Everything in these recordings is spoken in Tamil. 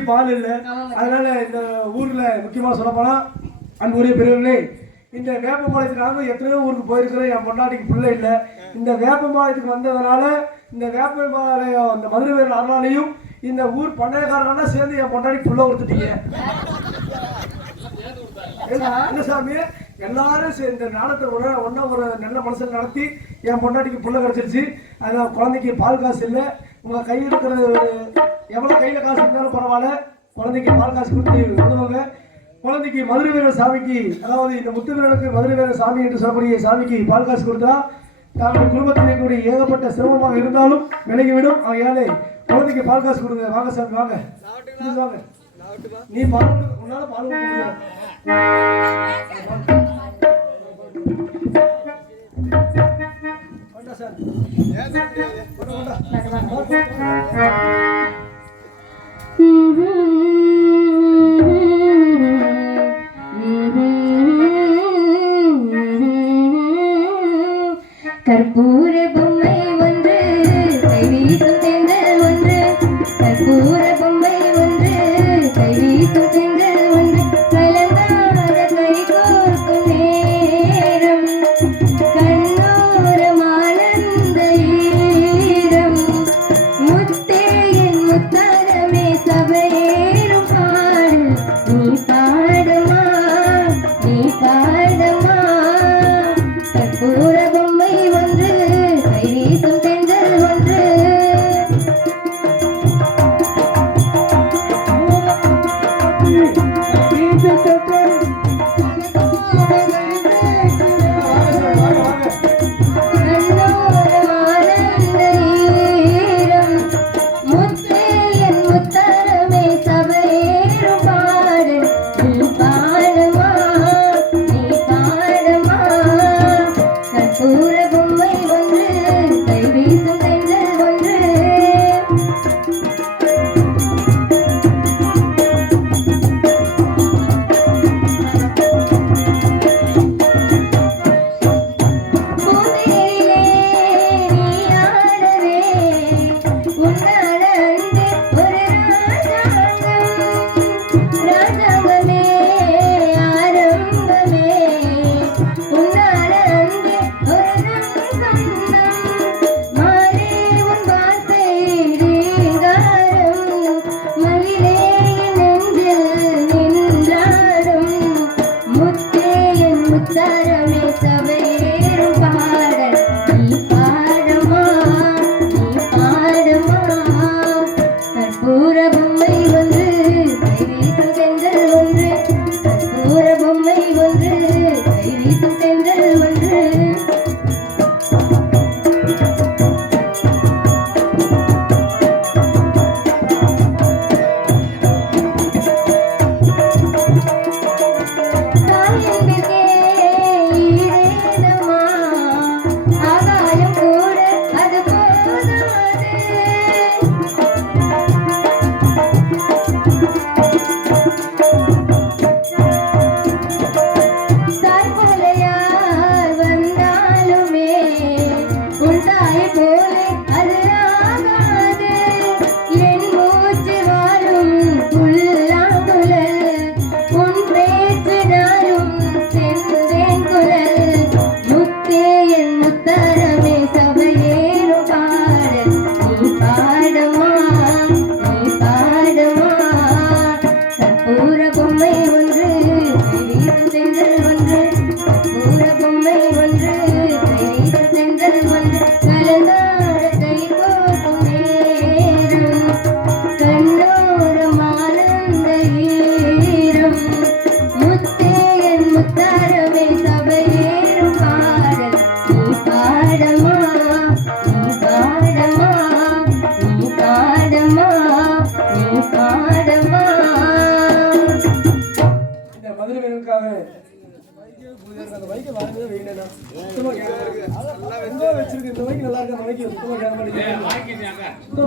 பால் இல்லை. அதனால இந்த ஊர்ல முக்கியமா சொல்ல போனா அன்புரிய பெரியவர்களே இந்த வேப்பம்பாளையத்துக்கு நானும் எத்தனையோ ஊருக்கு போயிருக்கிறேன். என் பொண்டாட்டிக்கு பிள்ளை இல்லை. இந்த வேப்பம்பாளையத்துக்கு வந்ததுனால இந்த வேப்பம்பாளையம் இந்த மதுரை வேறு அருளாலையும் இந்த ஊர் பண்ணையக்காரங்களாம் சேர்ந்து என் பொண்டாட்டிக்கு புள்ள கொடுத்துட்டீங்க. என்ன சாமி எல்லாரும் சேர்ந்து இந்த நாடத்தை ஒன்றா ஒன்றா ஒரு நல்ல மனுஷன் நடத்தி என் பொண்டாட்டிக்கு புள்ள கிடச்சிருச்சு. அதனால் குழந்தைக்கு பால் காசு இல்லை. உங்கள் கையில் இருக்கிறது எவ்வளோ கையில் காசு இருந்தாலும் பரவாயில்ல. குழந்தைக்கு பால் காசு கொடுத்து உதவுங்க. குழந்தைக்கு மதுரை வீரர் சாமிக்கு அதாவது இந்த முத்துவீரனுக்கு மதுரை வீரர் சாமி என்று சொல்லக்கூடிய சாமிக்கு பால் காசு கொடுத்தா தாங்கள் குடும்பத்திலே கூடிய ஏகப்பட்ட சிரமமாக இருந்தாலும் விலகிவிடும். ஆகையாலே குழந்தைக்கு பால் காசு கொடுங்க. வாங்க சாமி வாங்க. நீ வாங்க. நீ பால் உன்னால பால் கொடுக்க முடியாது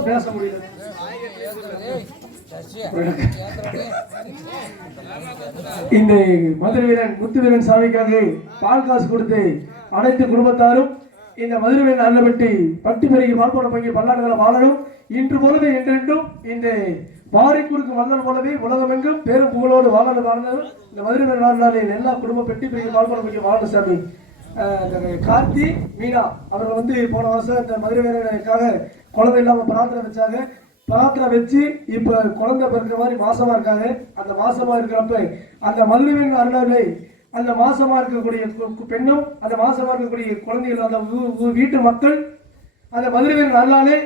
பேச முடியல. இந்த மதுரை வீரன் முத்து வீரன் சாமிக்காக பால் காசு கொடுத்து அனைத்து குடும்பத்தாரும் இந்த மதுரவேல் நல்லபட்டி பட்டி பெருகி வாழ்க்கோட பங்கி பல்லாண்டுகளை வாழணும். இன்று போலவே என்றென்றும் இந்த பாரி மன்னர் போலவே உலகமெங்கும் பேரும் புகழோடு வாழணும் வாழணும் இந்த மதுரவேல் நாளில் எல்லா குடும்ப பெட்டி பெருகி வாழ்க்கோட பங்கி வாழணும் சாமி. கார்த்தி மீனா அவர்கள் வந்து போன வருஷம் இந்த மதுரை வீரனுக்காக குழந்தை இல்லாமல் பிரார்த்தனை வச்சாங்க. பிரார்த்தனை வச்சு இப்போ குழந்தை பிறக்கிற மாதிரி மாசமாக இருக்காங்க. அந்த மாசமாக இருக்கிறப்ப அந்த மதுரைவின் அருளாலே அந்த மாசமா இருக்கக்கூடிய பெண்ணும் அந்த மாசமா இருக்கக்கூடிய குழந்தைகள் அந்த ஊ- வீட்டு மக்கள் அந்த மதுரைவின் நல்லாலே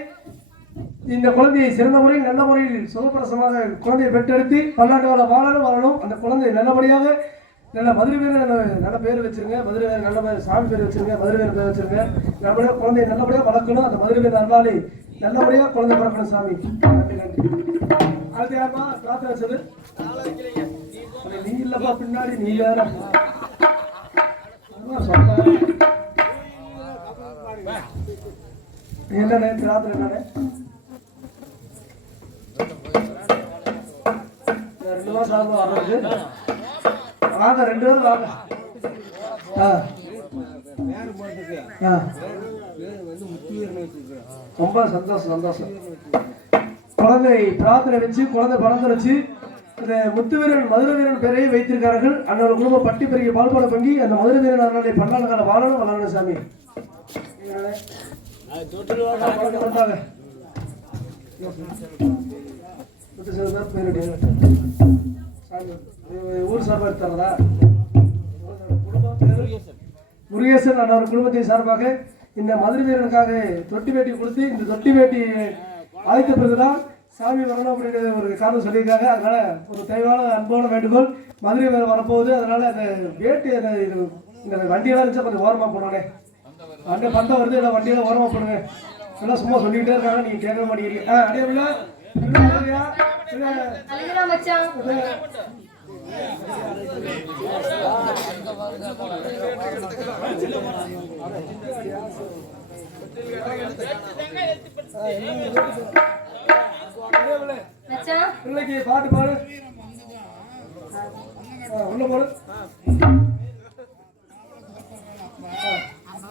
இந்த குழந்தையை சிறந்த முறையில் நல்ல முறையில் சுகப்பிரசமாக குழந்தையை பெற்றெடுத்து பல்லாண்டு கால வாழணும் வாழணும். அந்த குழந்தை நல்லபடியாக நல்ல மதுரை வீரர் நல்ல பேர் வச்சிருங்க. மதுரை வீரர் நல்ல சாமி பேர் வச்சிருங்க. மதுரை வீரர் பேர் வச்சிருங்க. நல்லபடியாக குழந்தையை நல்லபடியாக வளர்க்கணும். அந்த மதுரை வீரர் அருளாலே நல்லபடியாக குழந்தை பிறக்கணும் சாமி. நன்றி நன்றி. அடுத்து யாருமா? பிரார்த்தனை வச்சது நீ இல்லப்பா பின்னாடி நீ வேற. அதான் சொன்னேன். என்னண்ணே பிரார்த்தனை என்னண்ணே இந்த ரெண்டு மாசம் ஆகும் வர்றது வாங்க ரெண்டு பேரும் வாங்க. ஆ. ஆ. ரொம்ப சந்தோஷம் சந்தோஷம். குழந்தை பிரார்த்தனை வச்சு குழந்தை பணத்தை வச்சு அந்த முத்துவீரன் மதுரை வீரன் பெயரை வைத்திருக்கார்கள் அண்ணோட குடும்பம் பட்டி பெருகி பால்பாட பங்கி அந்த மதுரை வீரன் அண்ணனை பல்லாண்டு கால வாழணும் வளரணும் சாமி. சாமி, ஊர் சார்பாக எடுத்தாங்களா முருகேசன் அண்ணவர் குடும்பத்தை சார்பாக இந்த மதுரை வீரனுக்காக தொட்டி வேட்டி கொடுத்து இந்த தொட்டி வேட்டி அழைத்த பிறகுதான் சாமி வரணும் அப்படின்ற ஒரு காரணம் சொல்லியிருக்காங்க அதனால ஒரு தெளிவான அன்பான வேண்டுகோள் மதுரை வீரன் வரப்போகுது அதனால அந்த வேட்டி அந்த இது இந்த வண்டியெல்லாம் இருந்துச்சா கொஞ்சம் ஓரமாக போனோன்னே அந்த பந்தம் வருது எல்லாம் வண்டியெல்லாம் ஓரமாக போடுங்க எல்லாம் சும்மா சொல்லிக்கிட்டே இருக்காங்க நீங்கள் கேட்க மாட்டேங்கிறீங்க ஆ அடியே பிள்ளை பிள்ளை வாங்கய்யா. பிள்ளை, அழுகுறா மச்சான் பிள்ளைக்கு பாட்டு பாடு உள்ள போடு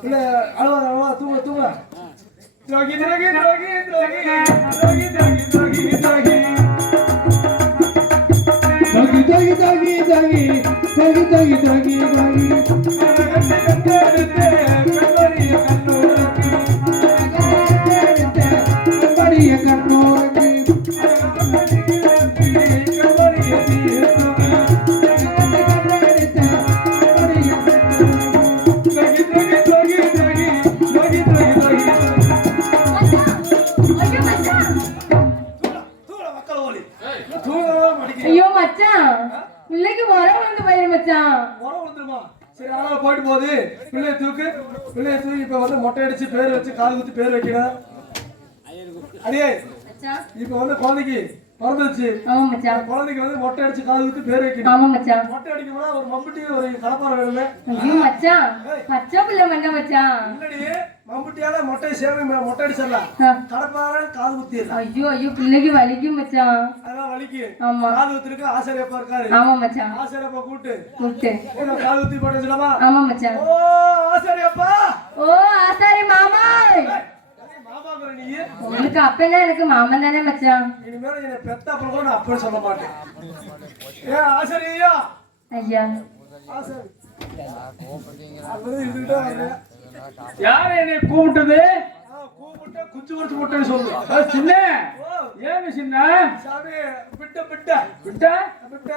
பிள்ளை அழுவா அழுவா தூங்க தூங்க துரோகி துரோகி துரோகி துரோகி துரோகி துரோகி துரோகி துரோகி doggy, doggy. போகுது. பிள்ளைய தூக்கு. பிள்ளைய தூக்கி இப்ப வந்து மொட்டை அடிச்சு பேர் வச்சு காது குத்தி பேர் வைக்கணும். அடியே இப்ப வந்து குழந்தைக்கு பிறந்துச்சு ஆமா மச்சான் குழந்தைக்கு வந்து மொட்டை அடிச்சு காது குத்தி பேர் வைக்கணும். ஆமா மச்சான் மொட்டை அடிக்கணும்னா ஒரு மம்புட்டி ஒரு கலப்பாறை வேணுமே ஐயோ மச்சான் பச்சை பிள்ளை மண்ட மச்சான் முன்னாடி மம்புட்டியால மொட்டை சேவை மொட்டை அடிச்சிடலாம். ஆ. கடப்பாறை காது குத்திடலாம். ஐயோ ஐயோ பிள்ளைக்கு வலிக்கும் மச்சான் அதான் வலிக்கு. ஆமா. காது குத்திருக்கு ஆசிரியப்பா இருக்காரு. ஆமா மச்சான் ஆசிரியப்பா கூட்டு ஏன்னா காது குத்தி போட்டு ஆமா மச்சான் ஓ ஆசிரியப்பா ஓ ஆசாரி மாமா. மாமாங்கிற நீ உங்களுக்கு அப்பனா எனக்கு மாமன் தானே மச்சான். இனிமேல என்னை பெத்த அப்புறம் கூட நான் அப்படி சொல்ல மாட்டேன். ஐயா? ஆசிரி. அப்படியே இருந்துகிட்டே வர்றேன் யார் என்னை கூப்பிட்டது? கூப்பிட்டு குச்சி குச்சி முட்டைன்னு சொல்லு சின்ன. ஓ, ஏன் சின்ன? சாமி விட்ட விட்ட. விட்ட? விட்ட.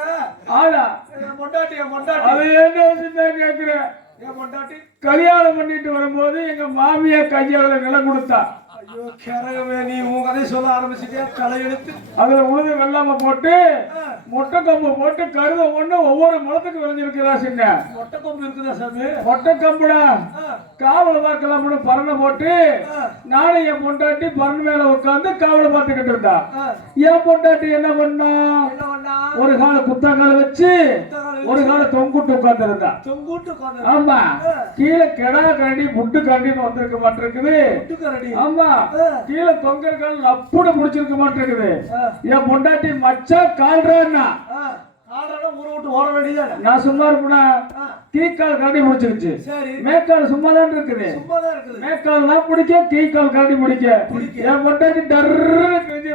ஆளா? என் பொண்டாட்டி அது என்ன தான் கேக்குறேன் என் பொண்டாட்டி. கல்யாணம் பண்ணிட்டு வரும்போது எங்க மாமியா கையால நிலம் கொடுத்தா. ஐயோ நீ உன் கதையை சொல்ல ஆரம்பிச்சிட்டியா? களை எடுத்து. அதுல உழுது வெள்ளாம போட்டு மொட்டை கம்பு போட்டு கருத ஒண்ணு ஒவ்வொரு மரத்துக்கு விளைஞ்சிருக்கிறா சின்ன? மொட்டை கொம்பு இருக்குதா சாமி? மொட்டை கம்புடா. காவல பார்க்கலாம்னு போட்டு நானும் என் பொண்டாட்டி பறன் மேல உட்காந்து காவலை பார்த்துக்கிட்டு இருந்தா. என் பொண்டாட்டி என்ன பண்ணா? ஒரு கால குத்தாங்கால வச்சு ஒரு கால தொங்குட்டு உட்கார்ந்து இருந்தா தொங்கூட்டு ஆமா. கீழே கெடா கண்டி முட்டு கண்டின்னு வந்திருக்க மாட்டிருக்குது ஆமா. கீழே தொங்கல் கால் நப்புட முடிச்சிருக்க மாட்டேங்குது. என் பொண்டாட்டி மச்சா கால்றான்னா. நான் சும்மா இருப்பா கீக்கால் காட்டி முடிச்சிருச்சு. மேக்கால் சும்மா தான் இருக்குது. மேற்கால் நான் பிடிக்க கீக்கால் காட்டி பிடிக்க. என் பொண்டாட்டி டர்ரு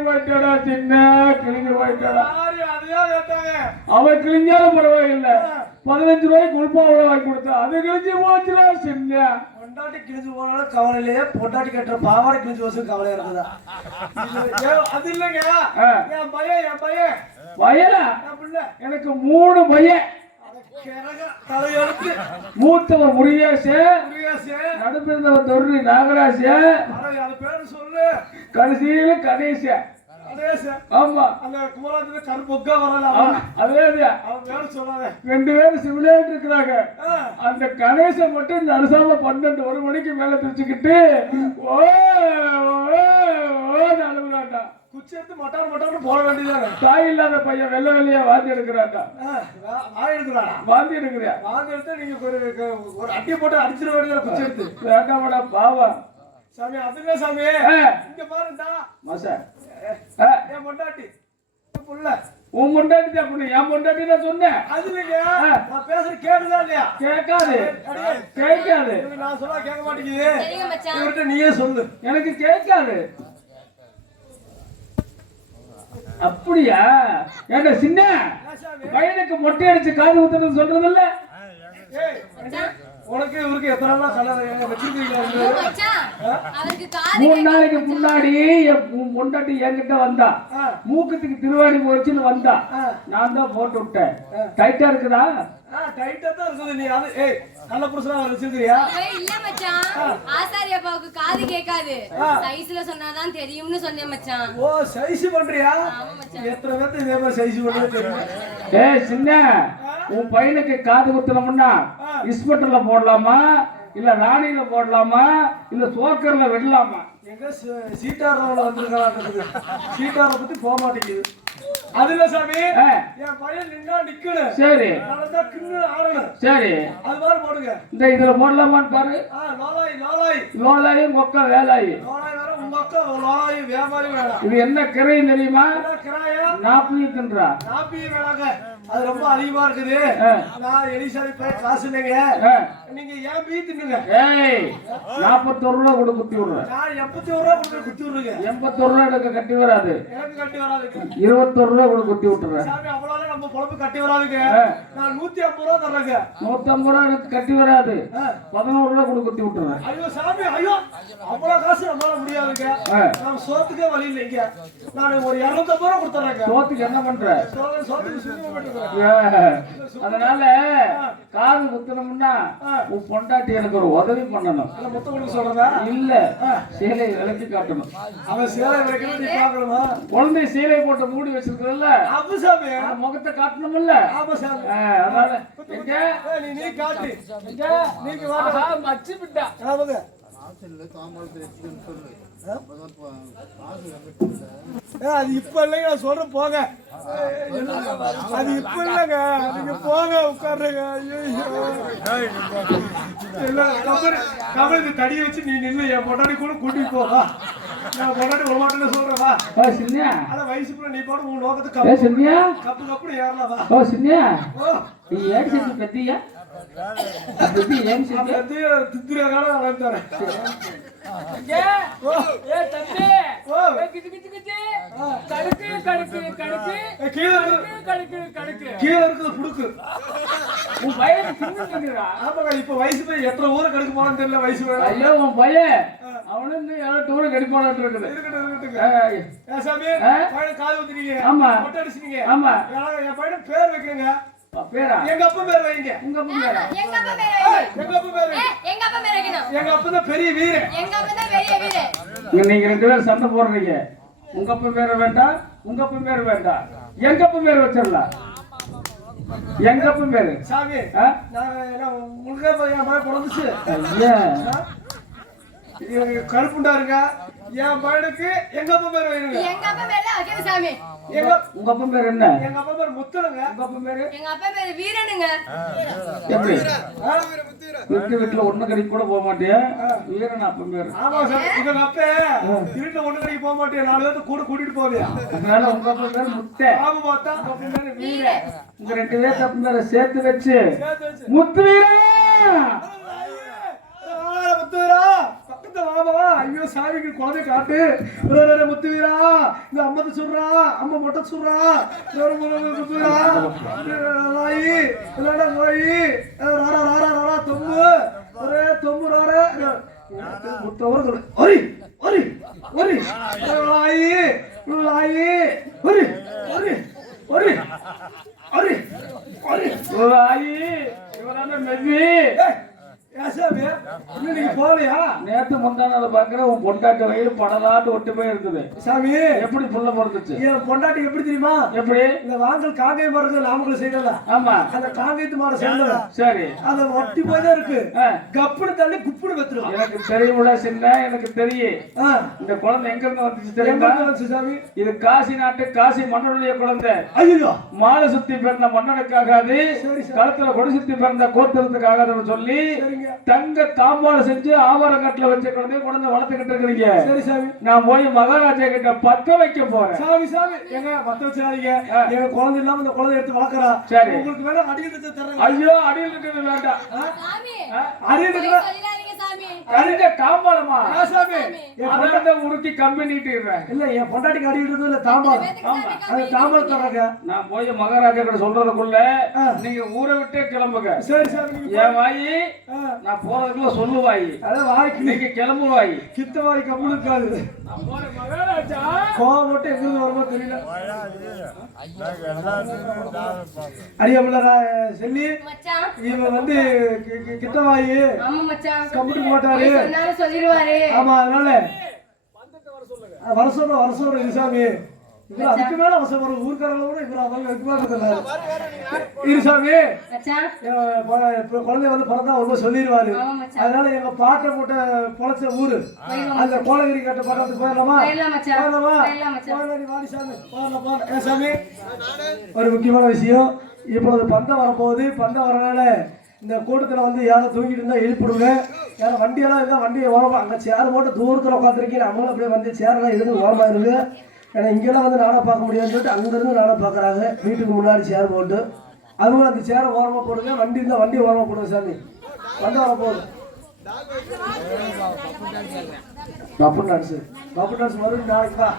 போயிட்டாடா சின்ன கிழிஞ்சு போயிட்டாடா அவன் கிழிஞ்சாலும் பரவாயில்லை. பதினஞ்சு ரூபாய்க்கு உள்பாவோட வாங்கி கொடுத்தா அது கிழிஞ்சு போச்சுடா சின்ன. பொண்டாட்டி கிழிஞ்சு போனாலும் கவலை இல்லையே பொண்டாட்டி கட்டுற பாவாடை கிழிஞ்சு கவலை இருக்குதா? அது இல்லைங்க. என் பையன் என் பையன். வயலா எனக்கு மூணு பையன். அவன் கிறக தலையெழுத்து. மூத்தவன் முருகேச முருகேசு. நடுப்பிருந்தவன் தொரு நாகராச. அட அது பேரு சொல்லு. கடைசியில கணேசு ஆமா. அந்த குமராத்துல கருப்பொக்கா வரல அதே அவன் பேரு சொல்லாத. ரெண்டு பேரும் சிவிலேட் இருக்கிறாங்க. அந்த கணேசன் மட்டும் நடுசாம பன்னெண்டு ஒரு மணிக்கு மேல தெரிச்சுக்கிட்டு ஓ அழுகுறாண்டா குச்சி எடுத்து மட்டார் மட்டார்னு போட வேண்டியதானே? தாய் இல்லாத பையன் வெள்ளை வெள்ளையா வாந்தி எடுக்கிறாண்டா வாய் எடுக்கிறானா? வாந்தி எடுக்கிறியா? வாந்தி எடுத்து நீங்க ஒரு ஒரு அட்டியை போட்டு அடிச்சிட வேண்டியதான குச்சி எடுத்து? வேண்டாமடா பாவா சாமி அது இல்ல சாமி இங்க பாருடா மாசா. என் பொண்டாட்டி. புள்ள. உன் பொண்டாட்டி தான் பண்ணு. என் பொண்டாட்டி தான் சொன்னேன் அது இல்லைங்க. நான் பேசுறது கேக்குதா இல்லையா? கேட்காது. கேட்காது. நான் சொன்னா கேட்க மாட்டேங்குது. இவர்கிட்ட நீயே சொல்லு. எனக்கு கேட்காது. அப்படியா? ஏண்டா சின்ன? பையனுக்கு மொட்டை அடிச்சு காது ஊத்துறது சொல்றது இல்ல ஏய் உனக்கு இவருக்கு எத்தனை நாள் கல்யாணம் வச்சிருக்கீங்களா மூணு நாளைக்கு. முன்னாடி என் பொண்டாட்டி என்கிட்ட வந்தா. மூக்கத்துக்கு திருவாணி போச்சுன்னு வந்தா. நான் தான் போட்டு விட்டேன். டைட்டா இருக்குதா? டைட்டா தான் இருக்குது. நீ அது ஏய் நல்ல புருஷனா அவர் வச்சிருக்கிறியா? ஐயோ, இல்ல மச்சான். ஆசாரி அப்பாவுக்கு காது கேட்காது. சைஸ்ல சொன்னாதான் தெரியும்னு சொன்னேன் மச்சான். ஓ சைஸ் பண்றியா? ஆமா மச்சான். எத்தனை பேர்த்து இதே மாதிரி சைஸ் பண்ணவே தெரியும்? ஏய் சின்ன உன் பையனுக்கு காது குத்தணும்னா இஸ்பெட்டர்ல போடலாமா? இல்ல ராணியில போடலாமா? இல்ல சோக்கர்ல விடலாமா எங்க ச- சீட்டாரோட வந்திருக்காங்க சீட்டாரை பத்தி போக மாட்டேங்குது. அது இல்ல சாமி என் பையன் நின்னா நிக்கணும். சரி. நடந்தா கிண்ணு ஆடணும். சரி. அது மாதிரி போடுங்க. இந்த இதுல போடலாமான்னு பாரு. ஆ லோலாய் லோலாய் லோலாயும் கொக்க வேலாயி. லோலாய் வேற உங்க அக்கா லோலாய் வியாபாரி வேணாம் இது என்ன கிரை தெரியுமா? கிராயா நாற்பது தின்றா. நாப்பி வேணாங்க அது ரொம்ப அதிகமா இருக்குது. நான் எலிசாரி போய் காசு இல்லைங்க. நீங்க ஏன் பீ தின்னுங்க? ஏய் நாற்பத்தொரு ரூபா கூட குத்தி விடுறேன். நான் எண்பத்தி ஒரு ரூபா குத்தி விடுறீங்க. எண்பத்தொரு ரூபா எனக்கு கட்டி வராது. எனக்கு கட்டி வராதுங்க இருபத்தொரு ரூபா கூட குத்தி விட்டுறேன். நம்ம பொழப்பு கட்டி வராதுங்க. நான் நூத்தி ஐம்பது ரூபா தர்றேங்க. நூத்தம்பது ரூபா எனக்கு கட்டி வராது. பதினோரு ரூபா கூட குத்தி விட்டுறேன். ஐயோ சாமி ஐயோ. அவ்வளவு காசு நம்மளால முடியாதுங்க. நான் சோத்துக்கே வழி இல்லைங்க. நான் ஒரு இருநூத்தம்பது ரூபா கொடுத்துறேங்க சோத்துக்கு என்ன பண்ற? சோ- சோத்துக்கு சுத்தம் ஏ, அதனால காது குத்தணும்னா உன் பொண்டாட்டி எனக்கு ஒரு உதவி பண்ணணும். முத்த கொடுக்க சொல்றதா? இல்ல. சேலை விளக்கி காட்டணும். அவன் சேலை பாக்கணுமா குழந்தை சீலை போட்டு மூடி சாமி. அந்த முகத்தை காட்டணும்ல? ஆமா சாமி. ஆ, அதனால எங்க? ஏய், நீ நீ காட்டு. எங்க? மச்சி விட்டா ஆமாங்க. அது இப்ப இல்லைங்க நான் சொல்றேன் போங்க. அது இப்ப இல்லைங்க நீங்க போங்க உட்காருங்க. கபடி தடியை வச்சு நீ நில்லு என் பொண்டாடி கூட கூட்டிட்டு போ. வா நான் முன்னாடி ஒரு மாட்டேன்னு சொல்றேன்வா ஓ நீ போட உன் நோக்கத்துக்கு கப்பு கப்பு கப்பு ஏறலாம் ஓ. சின்னியா நீ ஏடிச்சு பத்தியா தெரியல வயசு ஐயோ உன் பையன் அவனும் யாரோ டூர் கடிப்பானாட்டு இருக்குது இருக்குது சாமி காது வந்துட்டீங்க ஆமா. மொட்டை அடிச்சிட்டீங்க ஆமா என் பையனுக்கு பேர் வைக்கிறேங்க பேரா எங்க அப்பா பேர் வைங்க உங்க அப்பா பேரா எங்க அப்பா பேரை வைங்க. எங்க அப்பா பேர் வைங்க ஏய், எங்க அப்பா பேரை வைக்கணும் எங்க அப்பா தான் பெரிய வீரன் எங்க அப்பா தான் பெரிய வீடு இங்க நீங்க ரெண்டு பேரும் சண்டை போடுறீங்க உங்க அப்பா பேர் வேண்டாம் உங்க அப்பா பேர் வேண்டாம் எங்க அப்பா பேர் வச்சிடலாம் எங்க அப்பா பேரு சாமி? நான் என்ன உங்களுக்கு என் பையன் பிறந்துச்சு ஐயா கருப்புண்டா இருங்க என் பையனுக்கு எங்க அப்பா பேர் வைங்க எங்க அப்பா பேர்ல வைக்கணும் சாமி எங்க உங்க அப்பா பேர் என்ன? எங்க அப்பா பேர் முத்துலங்க உங்க அப்பா பேரு? எங்க அப்பா பேரு வீரனுங்க. எப்படி? வீட்டு வீட்டுல ஒண்ணு கடைக்கு கூட போக மாட்டியா? வீரன் அப்பா பேரு. ஆமா சார் இவங்க அப்ப. இருட்டுல ஒண்ணு கடைக்கு போக மாட்டேன் நாலு பேர்த்து கூட கூட்டிட்டு போவியா? அதனால உங்க அப்பா பேரு முத்தை. ஆமா பார்த்தா உங்க அப்பா பேரு வீரன். உங்க ரெண்டு பேருக்கு அப்பா பேரை சேர்த்து வச்சு சேர்த்து வச்சு. முத்து வீரன் ஆ, முத்துவீரா பக்கத்துல வாமா ஐயோ சாமிக்கு குழந்தை காட்டு முத்துவீரா இந்த அம்மத்தை சொல்றா அம்மா மொட்டை சொல்றா ரே, இல்லடா நாயி ராரா ராரா ராரா தொம்பு ஒரே தொம்பு ராரா முத்தவர் சொல்லு ஒரி ஒரி ஒரி நாயி நாயி ஒரி ஒரி ஒரி ஒரி ஒரி ஆயி இவரான நேத்து முந்தானால பாக்குற உன் பொண்டாட்டி வயிறு படலாட்டு ஒட்டி போய் இருக்குது. சாமி எப்படி புள்ள பிறந்துச்சு? என் பொண்டாட்டி எப்படி தெரியுமா? எப்படி? இந்த வாங்கல் காங்கேயம் மருந்து நாமக்கல் செய்யல ஆமா. அந்த காங்கேயத்து மாட சேர்ந்தவன் சரி. அதை ஒட்டி போய் தான் இருக்கு கப்புனு தள்ளி குப்புனு வெத்துருவான். எனக்கு தெரியும்ல சின்ன எனக்கு தெரியும். இந்த குழந்தை எங்க இருந்து வந்துச்சு தெரியுமா? வந்துச்சு சாமி? இது காசி நாட்டு காசி மன்னனுடைய குழந்தை. ஐயோ. மாலை சுத்தி பிறந்த மன்னனுக்காகாது. கழுத்துல கொடி சுத்தி பிறந்த கோத்திரத்துக்காகாதுன்னு சொல்லி சரிங்க. தங்க தாம்பாடு செஞ்சு ஆவாரங்கட்டுல வச்ச குழந்தைய குழந்தை வளர்த்துக்கிட்டு இருக்கிறீங்க. சரி சாமி. நான் போய் மகாராஜா கிட்ட பத்த வைக்க போறேன். சாமி சாமி. எங்க மத்த வச்சாதீங்க எங்க குழந்தை இல்லாம இந்த குழந்தை எடுத்து வளர்க்கறா. சரி. உங்களுக்கு வேணா அடியில் வச்சு தர்றேன் ஐயோ அடியில் இருக்கிறது வேண்டாம். சாமி. அடியில் இருக்கிற அடிக்க தாம்பாளமா? ஆ, சாமி. என் பொண்டா- அதை உருக்கி கம்பி நீட்டிடுறேன். இல்ல என் பொண்டாட்டிக்கு அடியில் இருக்குது இல்ல தாம்பாளம். அது தாம்பாளம் தர்றாங்க. நான் போய் மகாராஜா கிட்ட சொல்றதுக்குள்ள. நீங்க ஊரை விட்டே கிளம்புங்க. சரி சாமி என் வாயி ஆ, நான் போறதுக்குள்ள சொல்லுவாயி. அதான் வாய்க்கு. நீங்க கிளம்புவாயி. கித்த வாய் கம்முனு இருக்காது. கோவம் மட்டும் எங்கிருந்து வருமோ தெரியல. அடியமில்ல செல்லி மச்சான். இவன் வந்து கிட்டவாயி. கம்ப்யூட்டர் மாட்டாரு. ஆமா அதனால. வர சொல்ற வர சொல்ற இவர் அதுக்கு மேல அவசரம் வரும். ஊர்க்காரங்கள விட இவர் அவங்க வைக்கிறாரு இருசாமி குழந்தை வந்து பிறந்தா ஒரு சொல்லிடுவாரு. அதனால எங்க பாட்டை போட்ட பொழைச்ச ஊரு. அந்த கோலகிரி கட்ட பாட்டத்துக்கு போயிடலாமா? போயிடலாம்? மச்சான். போயிடலாமா போயிடலாம். போயிடலாம் சாமி? ஒரு முக்கியமான விஷயம். இப்பொழுது பந்தம் வரப்போகுது. பந்தம் வரனால இந்த கூட்டத்தில் வந்து யாரும் தூங்கிட்டு இருந்தால் எழுப்பிடுங்க. யாரும் வண்டியெல்லாம் இருந்தால் வண்டியை ஓரமாக அங்கே சேர் போட்டு தூரத்தில் உட்காந்துருக்கீங்க அவங்களும் அப்படியே வந்து சேரெல்லாம் எடுத்து ஓரமாக இருக்கு ஏன்னா இங்கெல்லாம் வந்து நாடகம் பார்க்க முடியாதுன்னு சொல்லிட்டு அங்கேருந்து நாடகம் பார்க்குறாங்க. வீட்டுக்கு முன்னாடி சேர் போட்டு. அவங்களும் அந்த சேரை ஓரமாக போடுங்க. வண்டி இருந்தால் வண்டி ஓரமாக போடுங்க சாமி. வந்து வர போகுது பப்பு டான்ஸ் பப்பு டான்ஸ் மறுபடியும் நாளைக்கு தான்